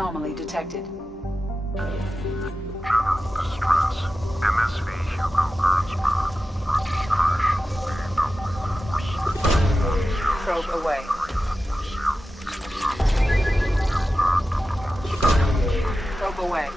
anomaly detected. General distress. MSV Hugo Gernsback. Registration BW4610. Probe away. Probe away.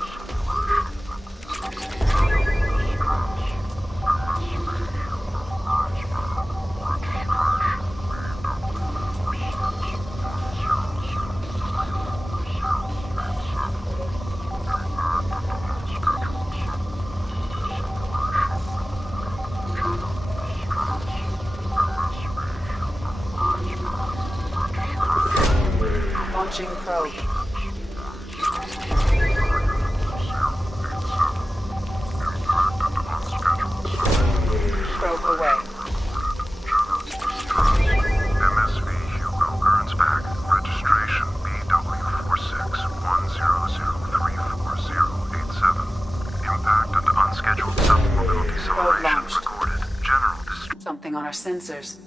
Launching probe. Probe away. MSV Hugo Gernsback. Registration BW4610034087. Impact and unscheduled suborbital deceleration launched. recorded. General distress. Something on our sensors.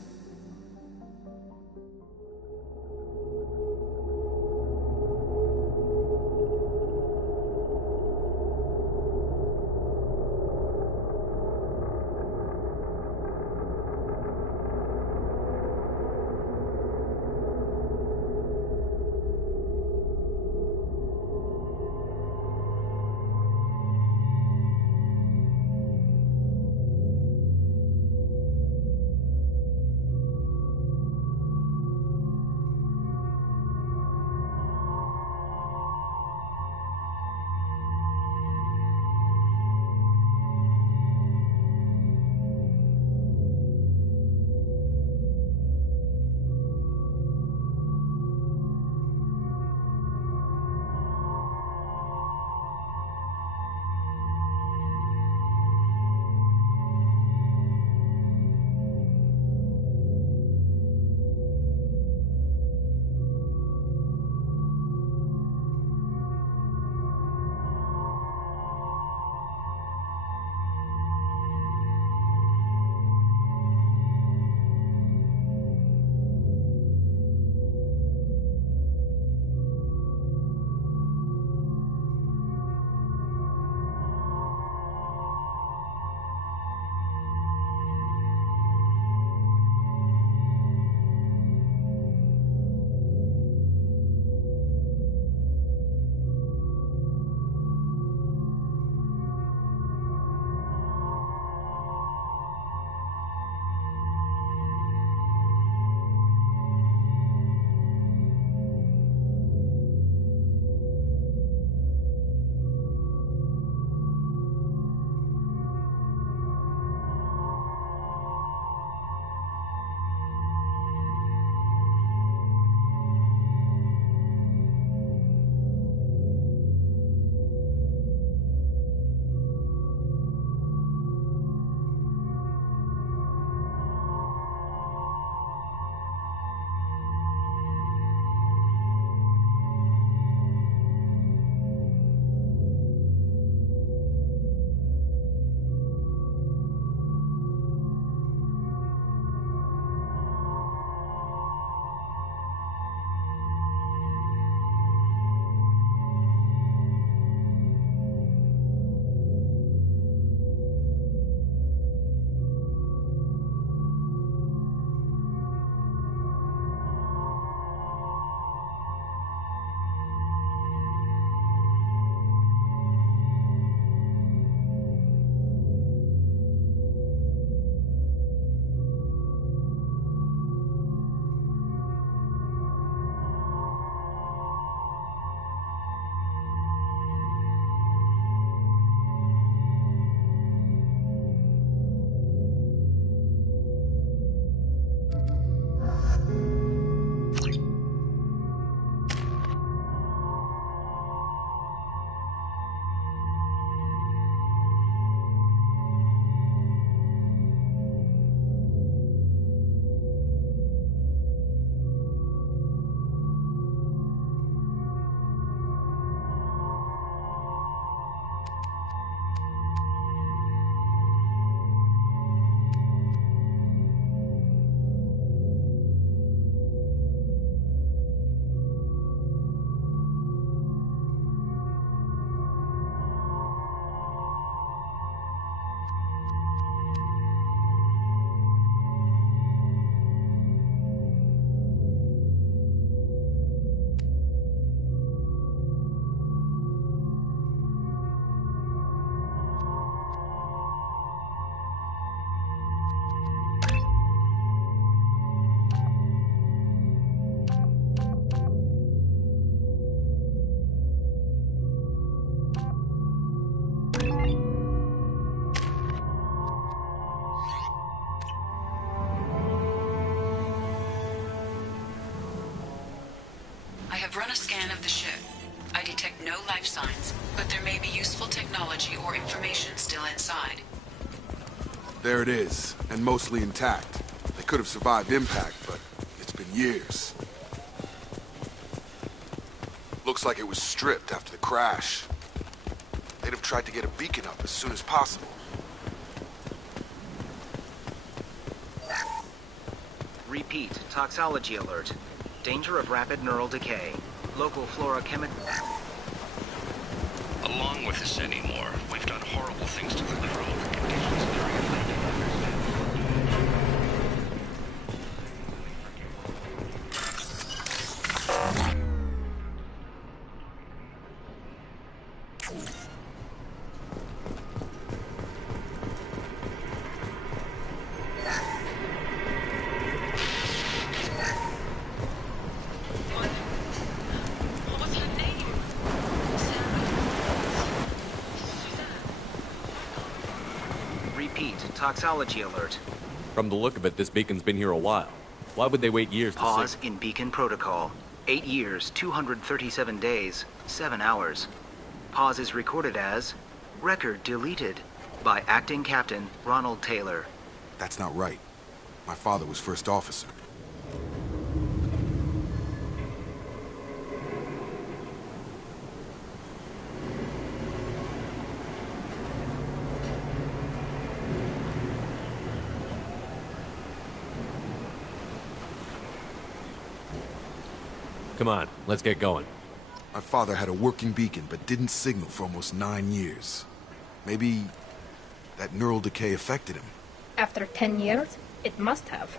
I've run a scan of the ship. I detect no life signs, but there may be useful technology or information still inside. There it is, and mostly intact. They could have survived impact, but it's been years. Looks like it was stripped after the crash. They'd have tried to get a beacon up as soon as possible. Repeat, toxology alert. Danger of rapid neural decay. Local flora chemical... Along with this anymore, we've done horrible things to the crew. The conditions very unlikely. Repeat, toxology alert. From the look of it, this beacon's been here a while. Why would they wait years to Pause in beacon protocol. 8 years, 237 days, 7 hours. Pause is recorded as record deleted by Acting Captain Ronald Taylor. That's not right. My father was first officer. Come on, let's get going. My father had a working beacon, but didn't signal for almost 9 years. Maybe that neural decay affected him. After 10 years, it must have.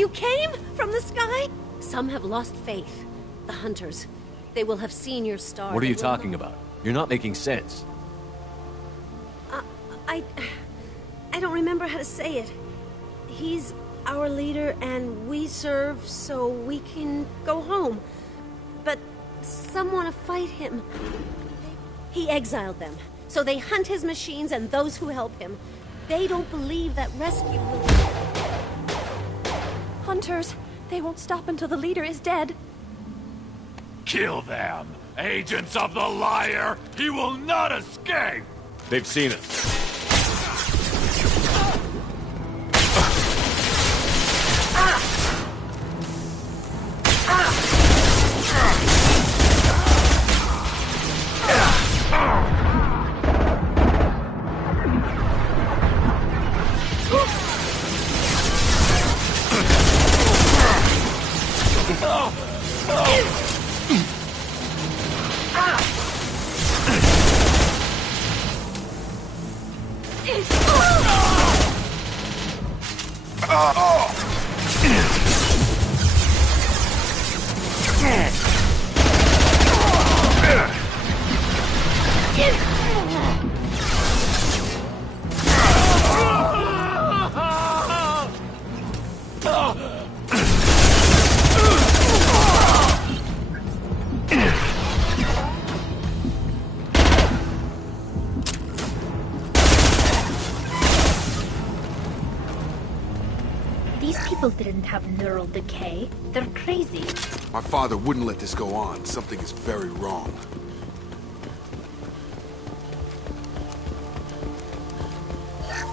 You came from the sky? Some have lost faith. The hunters. They will have seen your star. What are you talking about? You're not making sense. I don't remember how to say it. He's our leader and we serve so we can go home. But some want to fight him. He exiled them, so they hunt his machines and those who help him. They don't believe that rescue will... Hunters, they won't stop until the leader is dead. Kill them! Agents of the liar! He will not escape! They've seen us. People didn't have neural decay. They're crazy. My father wouldn't let this go on. Something is very wrong.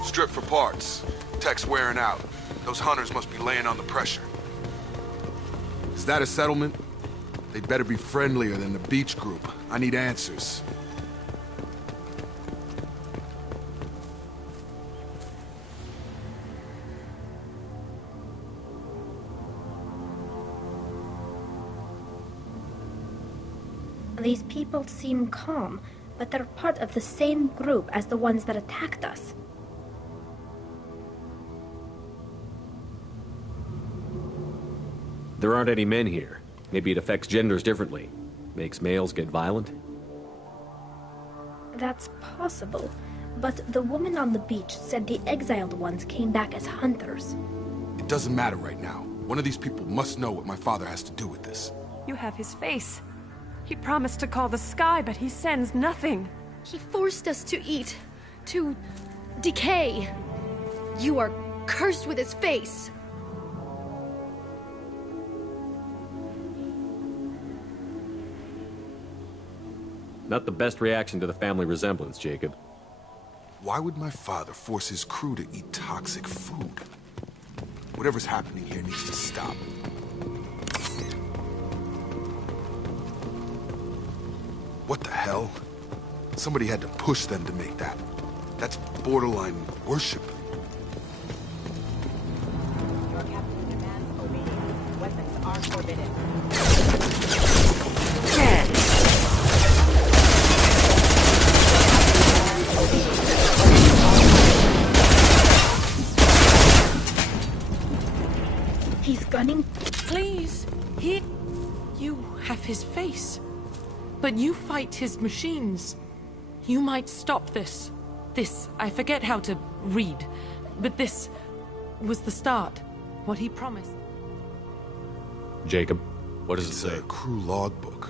Strip for parts. Tech's wearing out. Those hunters must be laying on the pressure. Is that a settlement? They'd better be friendlier than the beach group. I need answers. These people seem calm, but they're part of the same group as the ones that attacked us. There aren't any men here. Maybe it affects genders differently. Makes males get violent? That's possible, but the woman on the beach said the exiled ones came back as hunters. It doesn't matter right now. One of these people must know what my father has to do with this. You have his face. He promised to call the sky, but he sends nothing. He forced us to eat, to decay. You are cursed with his face. Not the best reaction to the family resemblance, Jacob. Why would my father force his crew to eat toxic food? Whatever's happening here needs to stop. What the hell? Somebody had to push them to make that. That's borderline worship. Your captain demands obedience. Weapons are forbidden. He's gunning. Please, you have his face. But you fight his machines. You might stop this. This, I forget how to read. But this was the start. What he promised. Jacob, what does it say? It's a crew logbook.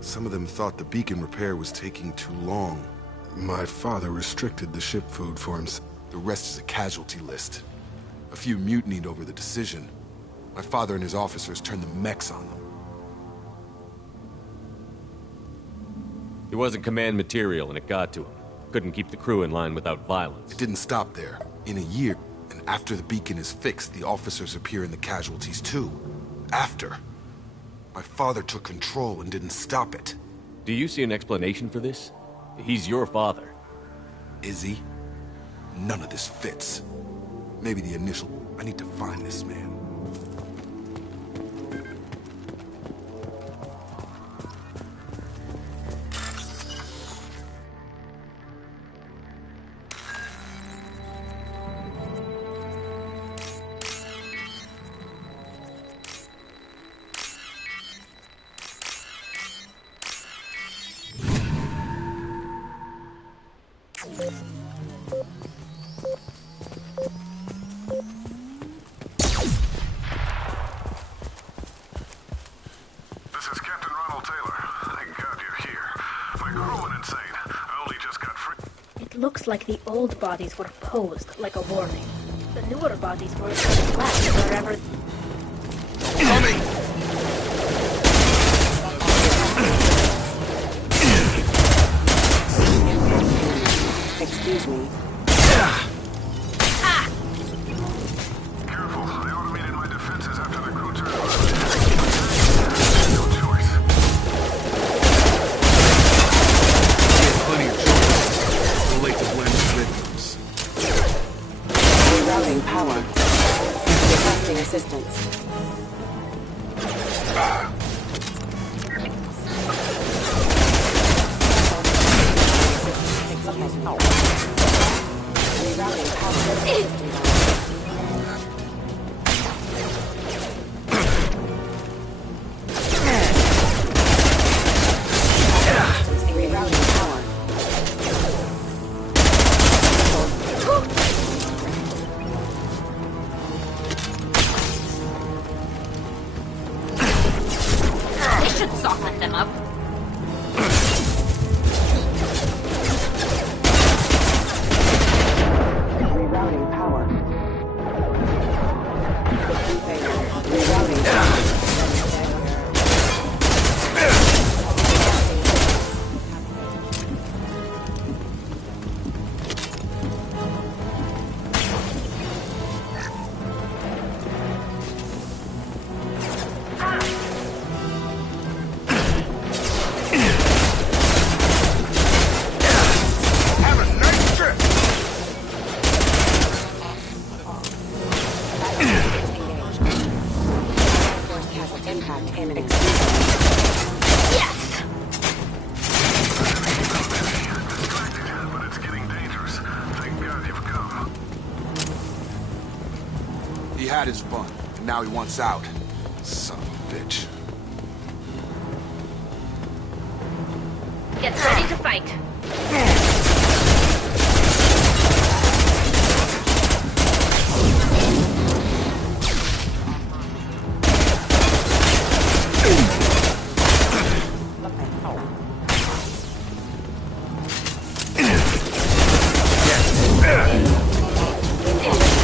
Some of them thought the beacon repair was taking too long. My father restricted the ship food for him. The rest is a casualty list. A few mutinied over the decision. My father and his officers turned the mechs on them. He wasn't command material and it got to him. Couldn't keep the crew in line without violence. It didn't stop there. In a year, and after the beacon is fixed, the officers appear in the casualties too. After. My father took control and didn't stop it. Do you see an explanation for this? He's your father. Is he? None of this fits. Maybe the initial... I need to find this man. Taylor. Thank God you're here. My crew went insane. I only just got free. It looks like the old bodies were posed like a warning. The newer bodies were left wherever... Coming! Excuse me. Careful. I automated my defenses after the crew turned around. No choice. Plenty of choice. Too late to blend the victims. Rerouting power. Requesting assistance. Rerouting power. Rerouting power. They should soften them up. Rerouting power. Rerouting power. Have a nice trip! Force casualty impact imminent. Yes! But it's getting dangerous. Thank God you've come. He had his fun, and now he wants out. Son of a bitch. Get ready to fight.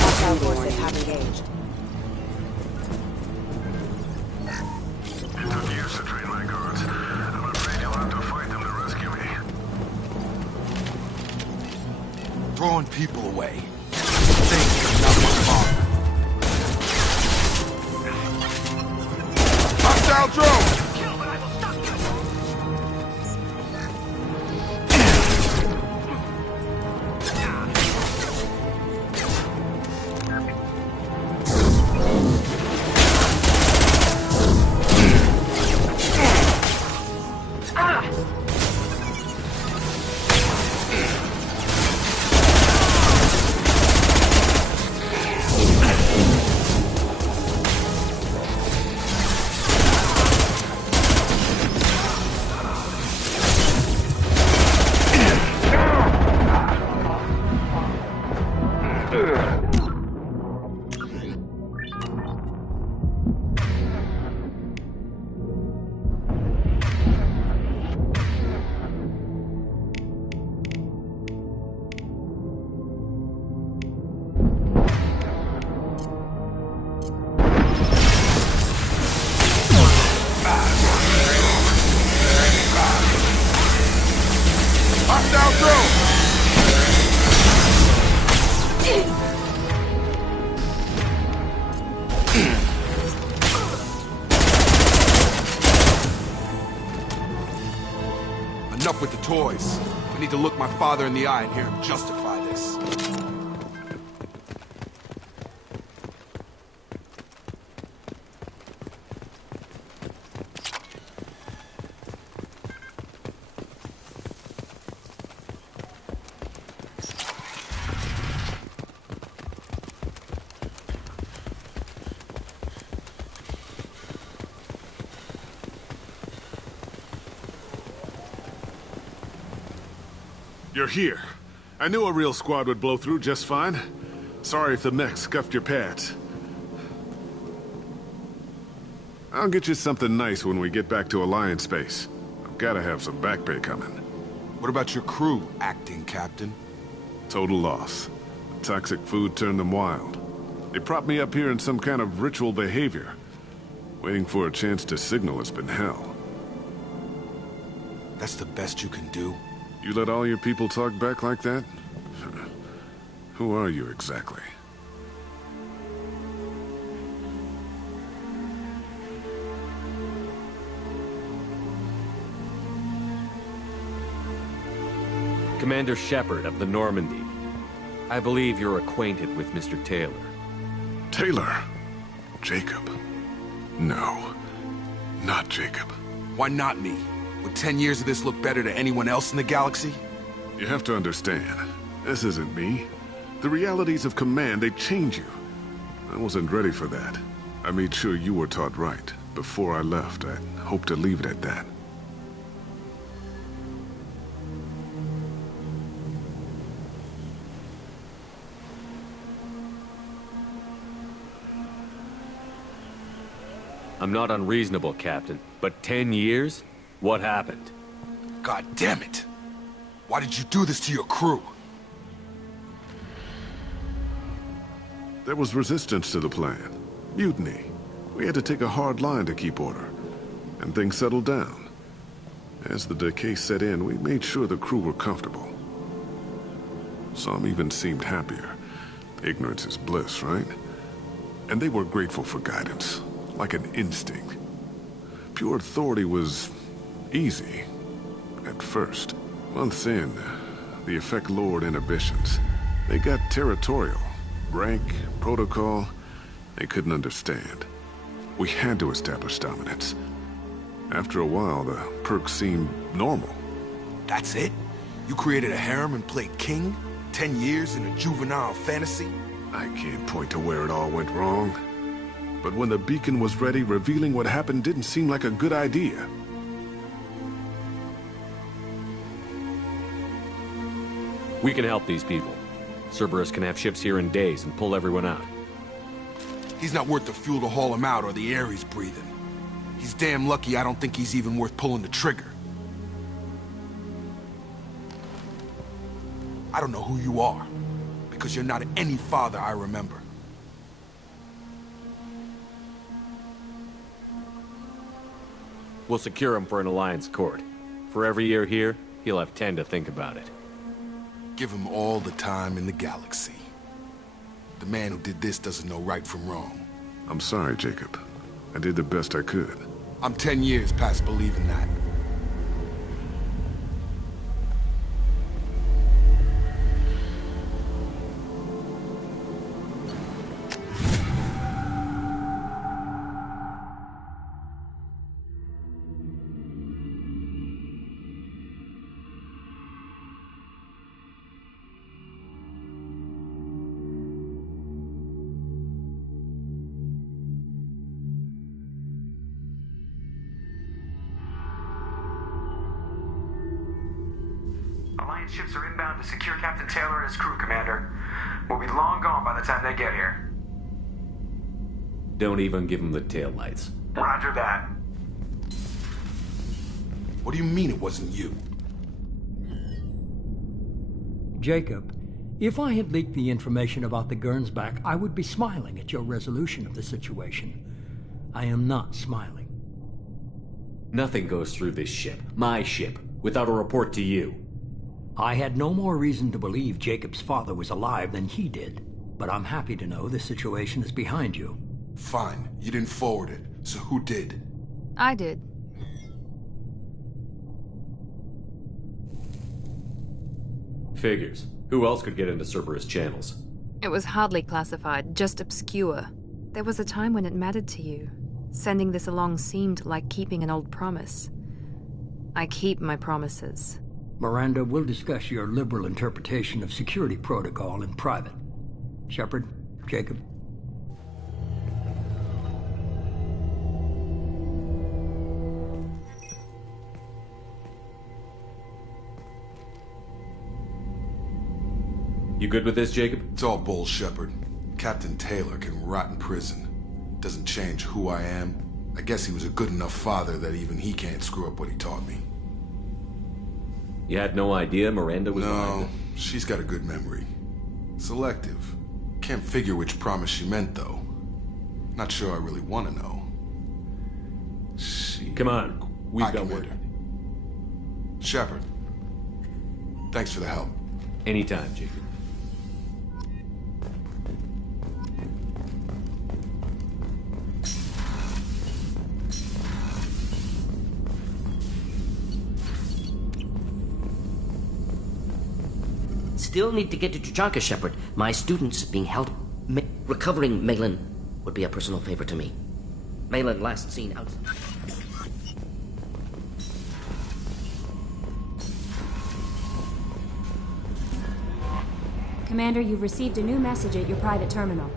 Hostile forces have engaged. It took years to train my guards. I'm afraid you'll have to fight them to rescue me. Throwing people away. Things not my fault. Hostile drone! Hostile drone! Enough with the toys. I need to look my father in the eye and hear him justify this. You're here. I knew a real squad would blow through just fine. Sorry if the mech scuffed your pads. I'll get you something nice when we get back to Alliance space. I've gotta have some back pay coming. What about your crew, acting captain? Total loss. Toxic food turned them wild. They propped me up here in some kind of ritual behavior. Waiting for a chance to signal has been hell. That's the best you can do? You let all your people talk back like that? Who are you exactly? Commander Shepard of the Normandy. I believe you're acquainted with Mr. Taylor. Taylor? Jacob? No. Not Jacob. Why not me? Would 10 years of this look better to anyone else in the galaxy? You have to understand, this isn't me. The realities of command, they change you. I wasn't ready for that. I made sure you were taught right. Before I left, I hoped to leave it at that. I'm not unreasonable, Captain, but 10 years? What happened? God damn it! Why did you do this to your crew? There was resistance to the plan. Mutiny. We had to take a hard line to keep order. And things settled down. As the decay set in, we made sure the crew were comfortable. Some even seemed happier. Ignorance is bliss, right? And they were grateful for guidance. Like an instinct. Pure authority was easy. At first. Months in, the effect lowered inhibitions. They got territorial. Rank, protocol, they couldn't understand. We had to establish dominance. After a while, the perks seemed normal. That's it? You created a harem and played king? 10 years in a juvenile fantasy? I can't point to where it all went wrong. But when the beacon was ready, revealing what happened didn't seem like a good idea. We can help these people. Cerberus can have ships here in days and pull everyone out. He's not worth the fuel to haul him out or the air he's breathing. He's damn lucky I don't think he's even worth pulling the trigger. I don't know who you are, because you're not any father I remember. We'll secure him for an Alliance court. For every year here, he'll have 10 to think about it. Give him all the time in the galaxy. The man who did this doesn't know right from wrong. I'm sorry, Jacob. I did the best I could. I'm 10 years past believing that. Alliance ships are inbound to secure Captain Taylor and his crew, Commander. We'll be long gone by the time they get here. Don't even give him the taillights. Roger that. What do you mean it wasn't you? Jacob, if I had leaked the information about the Gernsback, I would be smiling at your resolution of the situation. I am not smiling. Nothing goes through this ship, my ship, without a report to you. I had no more reason to believe Jacob's father was alive than he did, but I'm happy to know the situation is behind you. Fine, you didn't forward it, so who did? I did. Figures. Who else could get into Cerberus channels? It was hardly classified, just obscure. There was a time when it mattered to you. Sending this along seemed like keeping an old promise. I keep my promises. Miranda, we'll discuss your liberal interpretation of security protocol in private. Shepard, Jacob. You good with this, Jacob? It's all bull, Shepard. Captain Taylor can rot in prison. Doesn't change who I am, I guess he was a good enough father that even he can't screw up what he taught me. You had no idea Miranda was No, behind it? she's got a good memory. Selective. Can't figure which promise she meant, though. Not sure I really want to know. Come on, we've got work. Shepard, thanks for the help. Anytime, Jacob. Still need to get to Tuchanka, Shepard. My students being held... Recovering Malin would be a personal favor to me. Malin last seen out... Commander, you've received a new message at your private terminal.